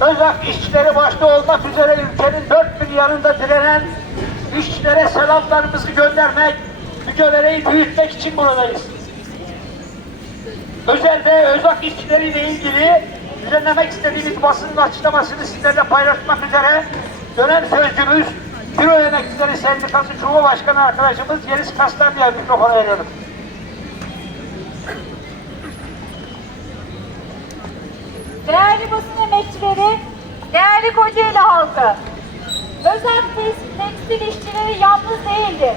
Özak işçileri başta olmak üzere ülkenin dört bir yanında direnen işçilere selamlarımızı göndermek, mücadeleyi büyütmek için buradayız. Özellikle Özak işçileriyle ilgili düzenlemek istediğimiz basının açıklamasını sizlerle paylaşmak üzere dönem sözcümüz Büro Emekçileri Sendikası Cumhurbaşkanı arkadaşımız Yeliz Kaslanlı'ya mikrofonu veriyorum. Değerli emekçileri, değerli Kocaeli halkı, özel tekstil işçileri yalnız değildi.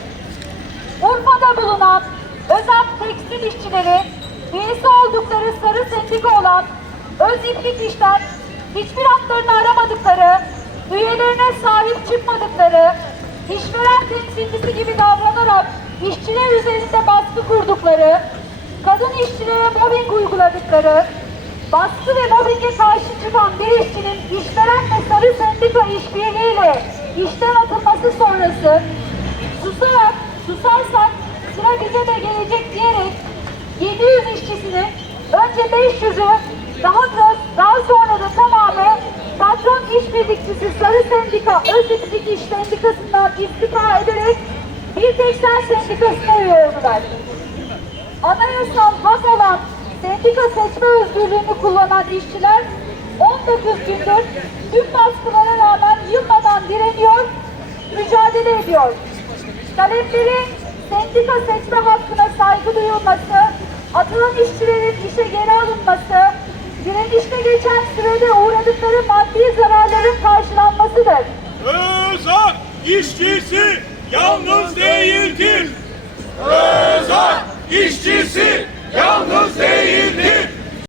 Urfa'da bulunan özel tekstil işçileri, üyesi oldukları sarı sendika olan Öz İplik İşler, hiçbir haklarını aramadıkları, üyelerine sahip çıkmadıkları, işveren temsilcisi gibi davranarak işçiler üzerinde baskı kurdukları, kadın işçilere mobbing uyguladıkları, baskı ve mobbinge karşı çıkan bir işçinin işveren ve sarı sendika işbirliğiyle işten atılması sonrası susarak, susarsak sıra bize de gelecek diyerek 700 işçisini önce 500'ü daha da daha sonra da tamamı patron işbirlikçisi Sarı Sendika Özdetik İş Sendikası'ndan istifa ederek bir tek sen sendikasına üye oldular. Anayasal hak olan sendika seçme özgürlüğünü kullanan işçiler 19 gündür tüm baskılara rağmen yılmadan direniyor, mücadele ediyor. Talepleri sendika seçme hakkına saygı duyulması, atılan işçilerin işe geri alınması, direnişte geçen sürede uğradıkları maddi zararların karşılanmasıdır. Özak işçisi yalnız değildir. Özak işçisi.